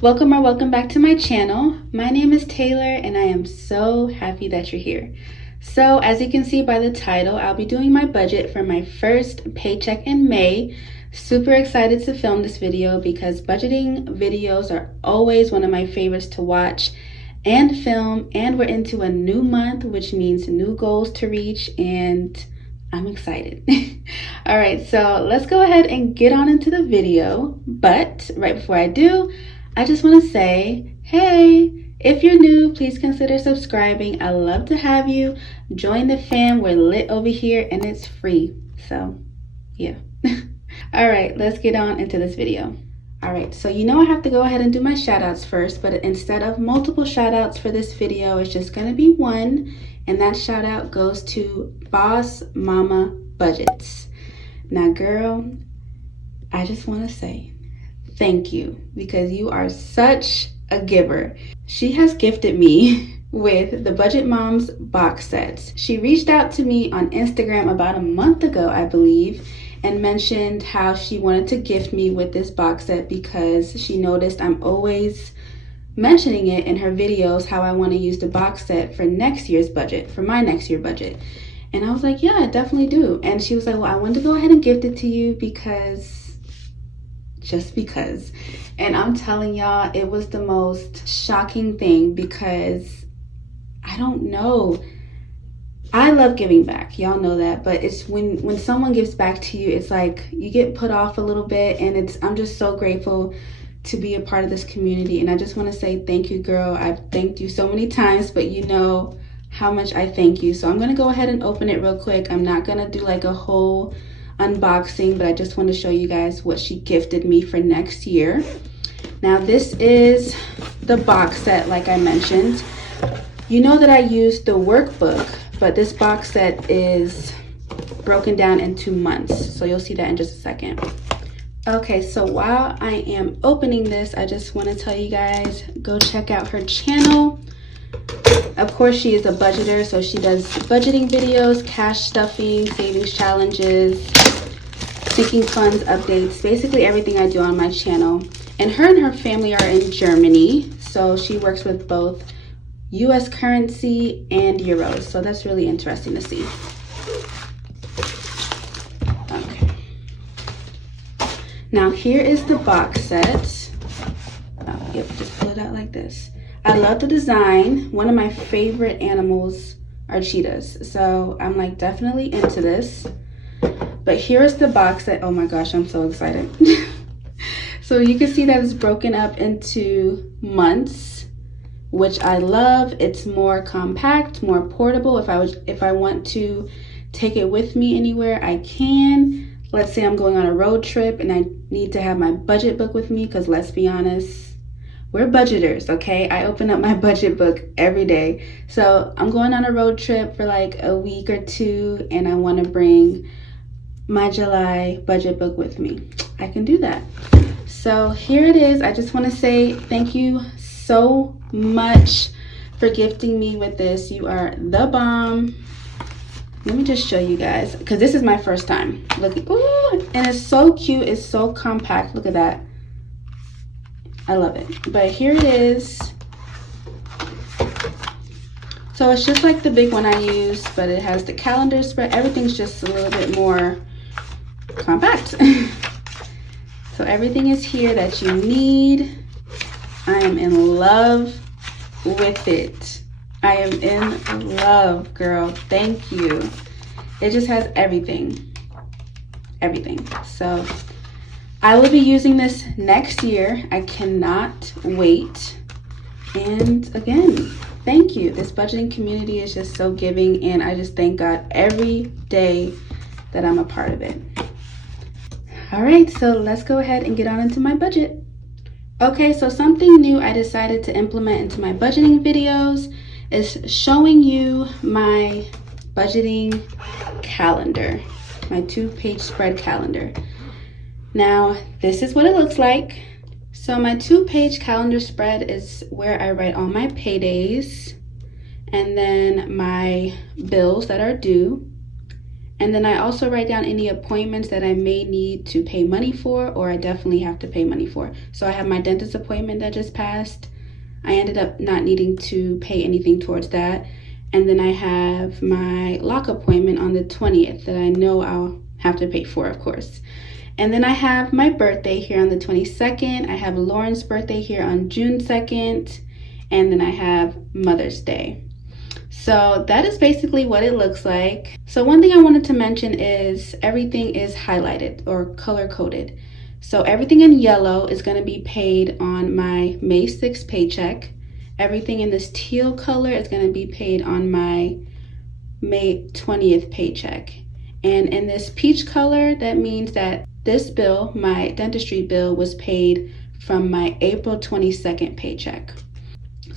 Welcome or welcome back to my channel. My name is Taylor and I am so happy that you're here. So as you can see by the title, I'll be doing my budget for my first paycheck in May. Super excited to film this video because budgeting videos are always one of my favorites to watch and film, and we're into a new month, which means new goals to reach, and I'm excited. All right, so let's go ahead and get on into the video. But right before I do, I just want to say, hey, if you're new, please consider subscribing. I love to have you. Join the fam. We're lit over here and it's free. So yeah. All right, let's get on into this video. All right, so you know I have to go ahead and do my shout outs first, but instead of multiple shout outs for this video, it's just going to be one. And that shout out goes to Boss Mama Budgets. Now, girl, I just want to say thank you because you are such a giver. She has gifted me with the Budget Moms box sets. She reached out to me on Instagram about a month ago, I believe, and mentioned how she wanted to gift me with this box set because she noticed I'm always mentioning it in her videos how I want to use the box set for next year's budget, for my next year budget. And I was like, yeah, I definitely do. And she was like, well, I wanted to go ahead and gift it to you just because. And I'm telling y'all, it was the most shocking thing because I don't know. I love giving back. Y'all know that. But it's when someone gives back to you, it's like you get put off a little bit. And I'm just so grateful to be a part of this community. And I just want to say thank you, girl. I've thanked you so many times, but you know how much I thank you. So I'm going to go ahead and open it real quick. I'm not going to do like a whole unboxing, but I just want to show you guys what she gifted me for next year. Now this is the box set, like I mentioned. You know that I used the workbook, but this box set is broken down into months, so you'll see that in just a second. Okay, so while I am opening this, I just want to tell you guys, go check out her channel. Of course, she is a budgeter, so she does budgeting videos, cash stuffing, savings challenges, sinking funds updates, basically everything I do on my channel. And her family are in Germany, so she works with both US currency and euros, so that's really interesting to see. Okay. Now here is the box set. Oh, yep, just pull it out like this. I love the design. One of my favorite animals are cheetahs, so I'm like definitely into this. But here is the box set. Oh my gosh, I'm so excited. So you can see that it's broken up into months, which I love. It's more compact, more portable. If I want to take it with me anywhere, I can. Let's say I'm going on a road trip and I need to have my budget book with me, because let's be honest, we're budgeters, okay? I open up my budget book every day. So I'm going on a road trip for like a week or two and I want to bring my July budget book with me. I can do that. So here it is. I just want to say thank you so much for gifting me with this. You are the bomb. Let me just show you guys, because this is my first time. Look, ooh, and it's so cute. It's so compact. Look at that. I love it. But here it is. So it's just like the big one I used, but it has the calendar spread. Everything's just a little bit more compact. So everything is here that you need. I am in love with it. I am in love, girl. Thank you. It just has everything. Everything. So I will be using this next year. I cannot wait. And again, thank you. This budgeting community is just so giving, and I just thank God every day that I'm a part of it. All right, so let's go ahead and get on into my budget. Okay, so something new I decided to implement into my budgeting videos is showing you my budgeting calendar, my 2-page spread calendar. Now, this is what it looks like. So my 2-page calendar spread is where I write all my paydays and then my bills that are due. And then I also write down any appointments that I may need to pay money for, or I definitely have to pay money for. So I have my dentist appointment that just passed. I ended up not needing to pay anything towards that. And then I have my lock appointment on the 20th that I know I'll have to pay for, of course. And then I have my birthday here on the 22nd. I have Lauren's birthday here on June 2nd. And then I have Mother's Day. So that is basically what it looks like. So one thing I wanted to mention is everything is highlighted or color coded. So everything in yellow is going to be paid on my May 6th paycheck. Everything in this teal color is going to be paid on my May 20th paycheck. And in this peach color, that means that this bill, my dentistry bill, was paid from my April 22nd paycheck.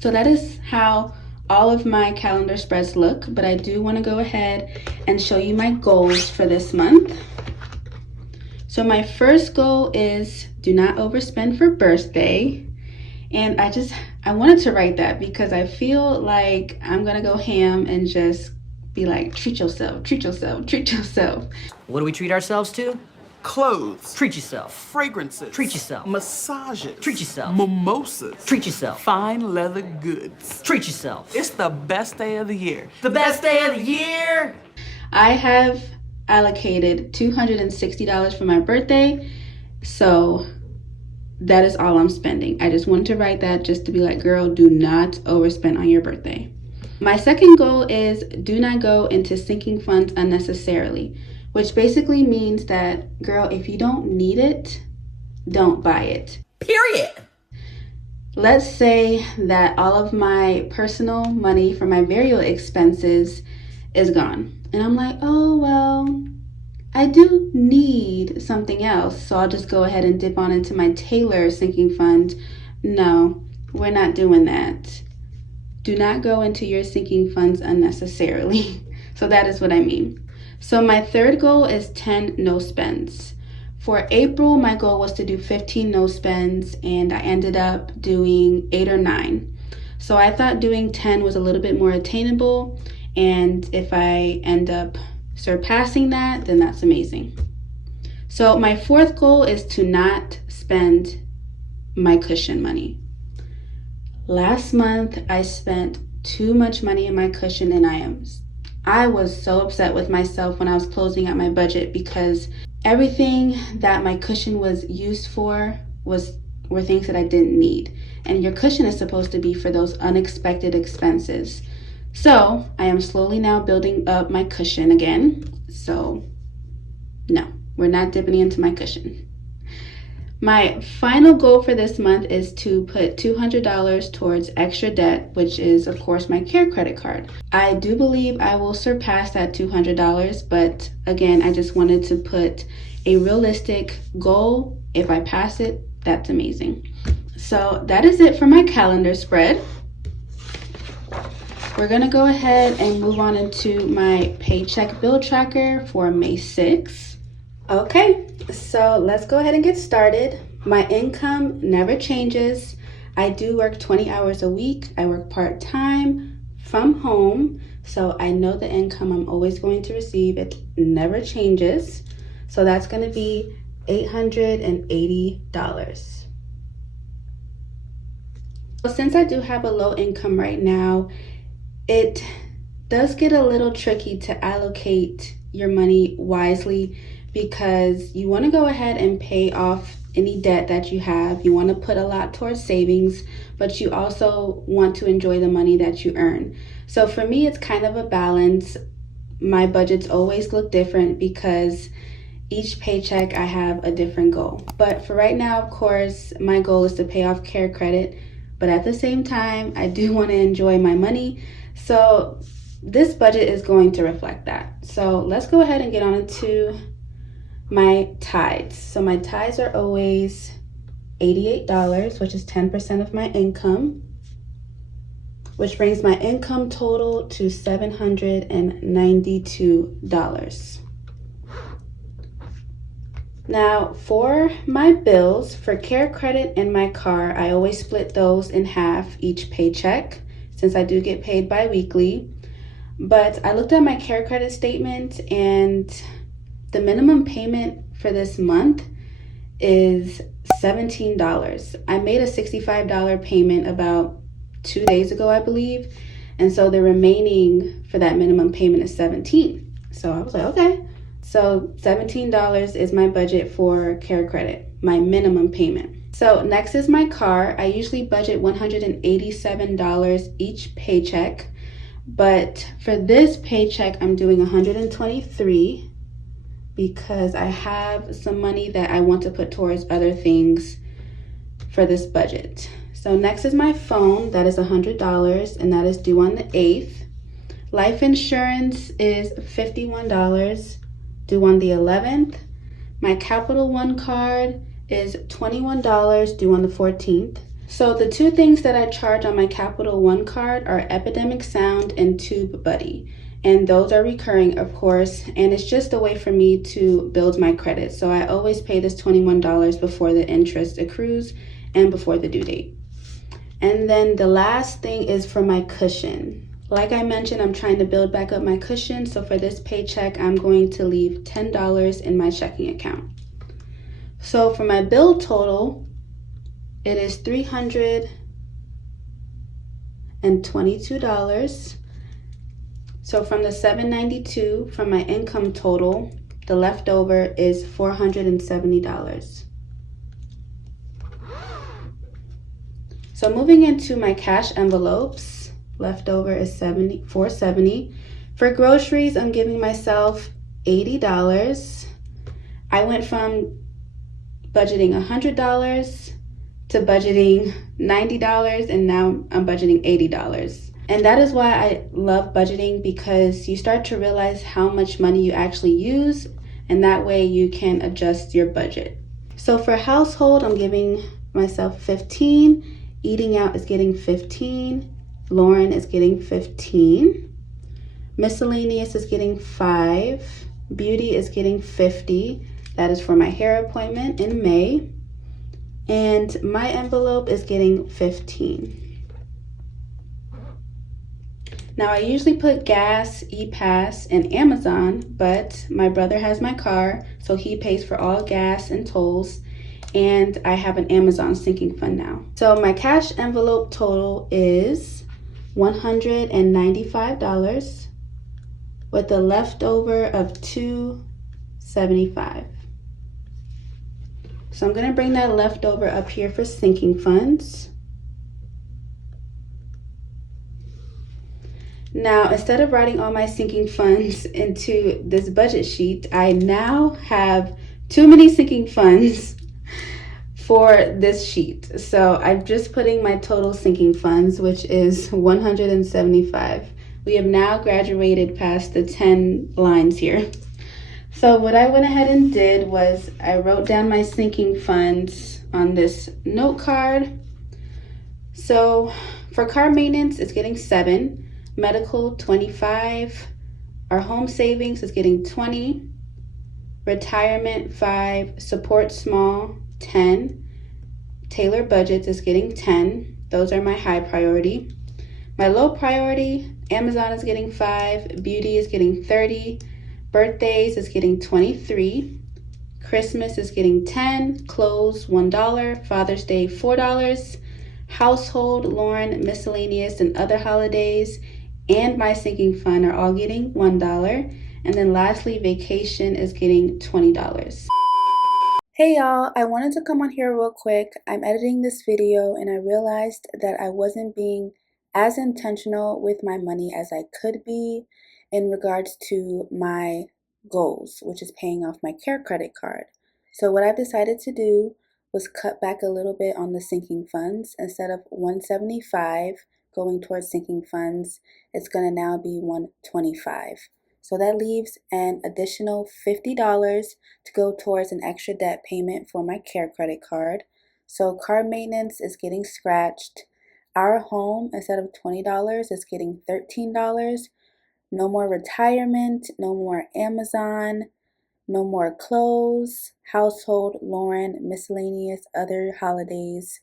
So that is how all of my calendar spreads look, but I do want to go ahead and show you my goals for this month. So my first goal is do not overspend for birthday. And I wanted to write that because I feel like I'm gonna go ham and just be like, treat yourself, treat yourself, treat yourself. What do we treat ourselves to? Clothes. Treat yourself. Fragrances. Treat yourself. Massages. Treat yourself. Mimosas. Treat yourself. Fine leather goods. Treat yourself. It's the best day of the year. The best day of the year! I have allocated $260 for my birthday, so that is all I'm spending. I just wanted to write that just to be like, girl, do not overspend on your birthday. My second goal is do not go into sinking funds unnecessarily, which basically means that, girl, if you don't need it, don't buy it. Period. Let's say that all of my personal money for my burial expenses is gone. And I'm like, oh, well, I do need something else. So I'll just go ahead and dip on into my Taylor sinking fund. No, we're not doing that. Do not go into your sinking funds unnecessarily. So that is what I mean. So my third goal is 10 no spends. For April, my goal was to do 15 no spends, and I ended up doing 8 or 9. So I thought doing 10 was a little bit more attainable, and if I end up surpassing that, then that's amazing. So my fourth goal is to not spend my cushion money. Last month, I spent too much money in my cushion, and I was so upset with myself when I was closing out my budget because everything that my cushion was used for were things that I didn't need. And your cushion is supposed to be for those unexpected expenses. So I am slowly now building up my cushion again. So no, we're not dipping into my cushion. My final goal for this month is to put $200 towards extra debt, which is, of course, my care credit card. I do believe I will surpass that $200, but again, I just wanted to put a realistic goal. If I pass it, that's amazing. So that is it for my calendar spread. We're going to go ahead and move on into my paycheck bill tracker for May 6th. Okay, so let's go ahead and get started. My income never changes. I do work 20 hours a week. I work part-time from home, so I know the income I'm always going to receive. It never changes. So that's going to be $880. So since I do have a low income right now, it does get a little tricky to allocate your money wisely, because you want to go ahead and pay off any debt that you have. You want to put a lot towards savings, but you also want to enjoy the money that you earn. So for me, it's kind of a balance. My budgets always look different because each paycheck I have a different goal. But for right now, of course, my goal is to pay off care credit. But at the same time, I do want to enjoy my money. So this budget is going to reflect that. So let's go ahead and get on into my tithes. So my tithes are always $88, which is 10% of my income, which brings my income total to $792. Now for my bills, for care credit and my car, I always split those in half each paycheck since I do get paid bi-weekly. But I looked at my care credit statement, and the minimum payment for this month is $17. I made a $65 payment about 2 days ago, I believe. And so the remaining for that minimum payment is $17. So I was like, okay. So $17 is my budget for care credit, my minimum payment. So next is my car. I usually budget $187 each paycheck, but for this paycheck, I'm doing $123 because I have some money that I want to put towards other things for this budget. So next is my phone. That is $100, and that is due on the 8th. Life insurance is $51, due on the 11th. My Capital One card is $21, due on the 14th. So the two things that I charge on my Capital One card are Epidemic Sound and TubeBuddy. And those are recurring, of course, and it's just a way for me to build my credit. So I always pay this $21 before the interest accrues and before the due date. And then the last thing is for my cushion. Like I mentioned, I'm trying to build back up my cushion. So for this paycheck, I'm going to leave $10 in my checking account. So for my bill total, it is $322. So from the $792 from my income total, the leftover is $470. So moving into my cash envelopes, leftover is $470. For groceries, I'm giving myself $80. I went from budgeting $100 to budgeting $90, and now I'm budgeting $80. And that is why I love budgeting, because you start to realize how much money you actually use, and that way you can adjust your budget. So for household, I'm giving myself $15. Eating out is getting $15. Lauren is getting $15. Miscellaneous is getting $5. Beauty is getting $50. That is for my hair appointment in May. And my envelope is getting $15. Now I usually put gas, ePass, and Amazon, but my brother has my car, so he pays for all gas and tolls, and I have an Amazon sinking fund now. So my cash envelope total is $195 with a leftover of $275. So I'm gonna bring that leftover up here for sinking funds. Now, instead of writing all my sinking funds into this budget sheet, I now have too many sinking funds for this sheet. So I'm just putting my total sinking funds, which is 175. We have now graduated past the 10 lines here. So what I went ahead and did was I wrote down my sinking funds on this note card. So for car maintenance, it's getting 7. Medical, 25. Our home savings is getting 20. Retirement, 5. Support small, 10. Taylorbudgets is getting 10. Those are my high priority. My low priority, Amazon is getting 5. Beauty is getting 30. Birthdays is getting 23. Christmas is getting 10. Clothes, $1. Father's Day, $4. Household, Lauren, miscellaneous, and other holidays, and my sinking fund are all getting $1. And then lastly, vacation is getting $20. Hey y'all, I wanted to come on here real quick. I'm editing this video and I realized that I wasn't being as intentional with my money as I could be in regards to my goals, which is paying off my care credit card. So what I've decided to do was cut back a little bit on the sinking funds. Instead of 175 going towards sinking funds, it's going to now be 125. So that leaves an additional $50 to go towards an extra debt payment for my care credit card. So car maintenance is getting scratched. Our home, instead of $20, is getting $13. No more retirement, no more Amazon, no more clothes, household, Lauren, miscellaneous, other holidays,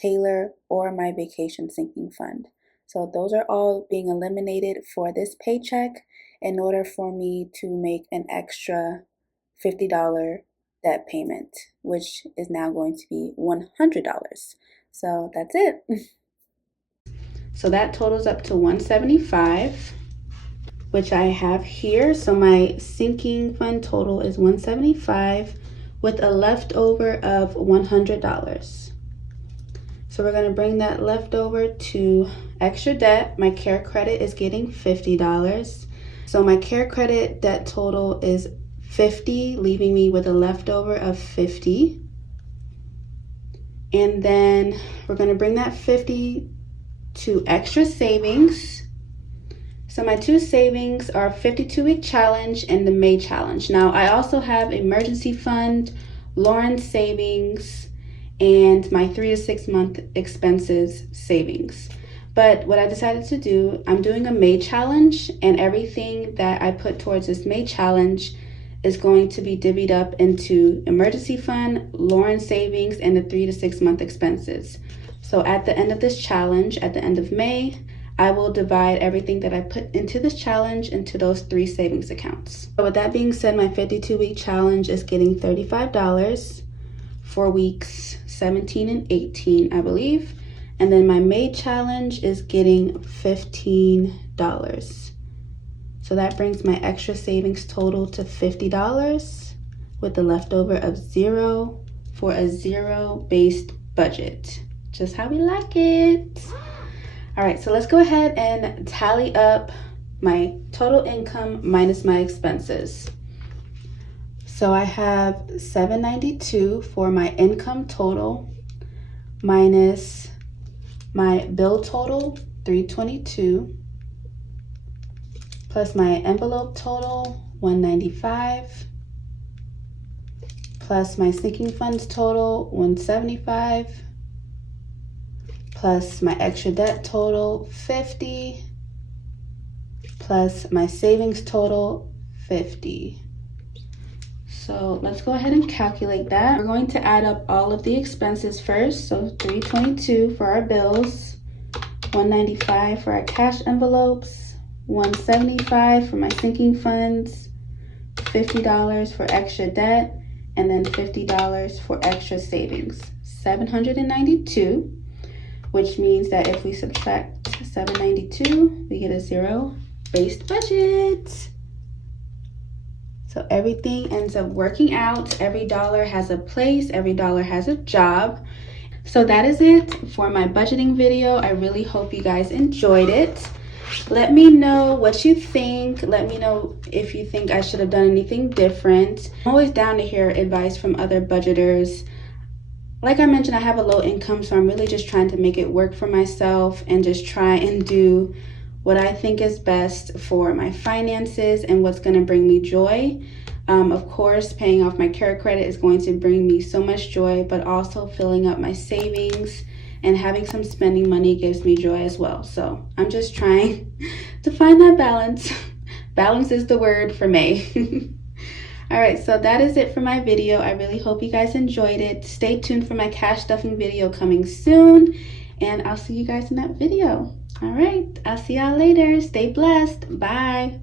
Taylor, or my vacation sinking fund. So those are all being eliminated for this paycheck in order for me to make an extra $50 debt payment, which is now going to be $100. So that's it. So that totals up to $175, which I have here. So my sinking fund total is $175 with a leftover of $100. So we're going to bring that leftover to extra debt. My care credit is getting $50. So my care credit debt total is $50, leaving me with a leftover of $50. And then we're going to bring that $50 to extra savings. So my two savings are 52-week challenge and the May challenge. Now I also have emergency fund, Lauren's savings, and my 3 to 6 month expenses savings. But what I decided to do, I'm doing a May challenge, and everything that I put towards this May challenge is going to be divvied up into emergency fund, Lauren's savings, and the 3 to 6 month expenses. So at the end of this challenge, at the end of May, I will divide everything that I put into this challenge into those 3 savings accounts. So with that being said, my 52-week challenge is getting $35 for weeks 17 and 18, I believe. And then my May challenge is getting $15. So that brings my extra savings total to $50 with the leftover of $0 for a zero-based budget. Just how we like it. All right, so let's go ahead and tally up my total income minus my expenses. So I have $792 for my income total minus my bill total, $322, plus my envelope total, $195, plus my sinking funds total, $175, plus my extra debt total, $50, plus my savings total, $50. So let's go ahead and calculate that. We're going to add up all of the expenses first. So $322 for our bills, $195 for our cash envelopes, $175 for my sinking funds, $50 for extra debt, and then $50 for extra savings. $792, which means that if we subtract $792, we get a zero-based budget. So everything ends up working out. Every dollar has a place, every dollar has a job. So that is it for my budgeting video. I really hope you guys enjoyed it. Let me know what you think. Let me know if you think I should have done anything different. I'm always down to hear advice from other budgeters. Like I mentioned, I have a low income, so I'm really just trying to make it work for myself and just try and do what I think is best for my finances and what's going to bring me joy. Of course, paying off my care credit is going to bring me so much joy, but also filling up my savings and having some spending money gives me joy as well. So I'm just trying to find that balance. Balance is the word for May. All right, so that is it for my video. I really hope you guys enjoyed it. Stay tuned for my cash stuffing video coming soon, and I'll see you guys in that video. All right, I'll see y'all later. Stay blessed. Bye.